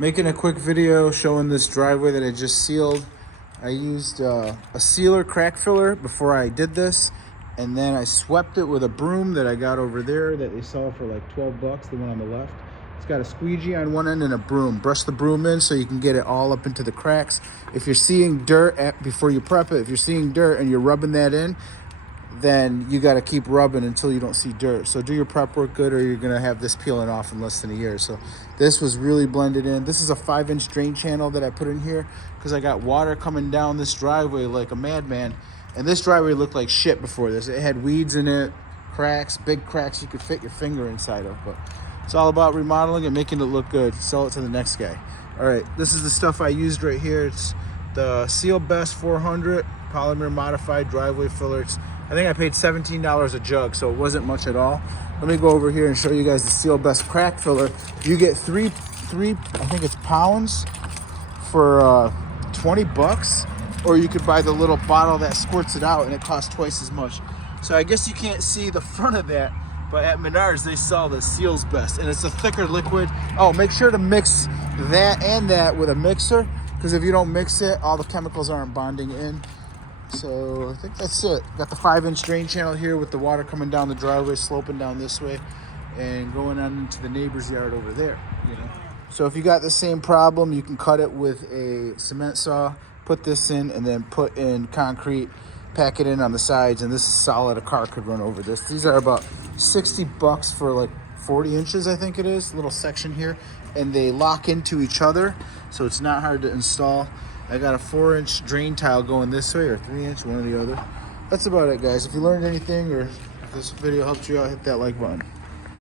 Making a quick video showing this driveway that I just sealed. I used a sealer crack filler before I did this, and then I swept it with a broom that I got over there that they sell for like 12 bucks, the one on the left. It's got a squeegee on one end and a broom. Brush the broom in so you can get it all up into the cracks. If you're seeing dirt before you prep it, if you're seeing dirt and you're rubbing that in, then you got to keep rubbing until you don't see dirt. So do your prep work good, or you're going to have this peeling off in less than a year. So this was really blended in. This is a 5-inch drain channel that I put in here because I got water coming down this driveway like a madman. And this driveway looked like shit before this. It had weeds in it, cracks, big cracks you could fit your finger inside of. But it's all about remodeling and making it look good. Sell it to the next guy. All right, this is the stuff I used right here. It's the Seal Best 400 polymer modified driveway filler. I think I paid $17 a jug, so it wasn't much at all. Let me go over here and show you guys the Seal Best crack filler. You get three, I think it's pounds for 20 bucks, or you could buy the little bottle that squirts it out and it costs twice as much. So I guess you can't see the front of that, but at Menards they sell the Seal's Best, and it's a thicker liquid. Oh, make sure to mix that and that with a mixer, because if you don't mix it, all the chemicals aren't bonding in. So I think that's it. Got the 5-inch drain channel here with the water coming down the driveway, sloping down this way and going on into the neighbor's yard over there, you know. So if you got the same problem, you can cut it with a cement saw, put this in, and then put in concrete, pack it in on the sides, and this is solid. A car could run over this. These are about 60 bucks for like 40 inches, I think it is, little section here, and they lock into each other, so it's not hard to install. I got a 4-inch drain tile going this way, or 3-inch, one or the other. That's about it, guys. If you learned anything, or if this video helped you out, hit that like button.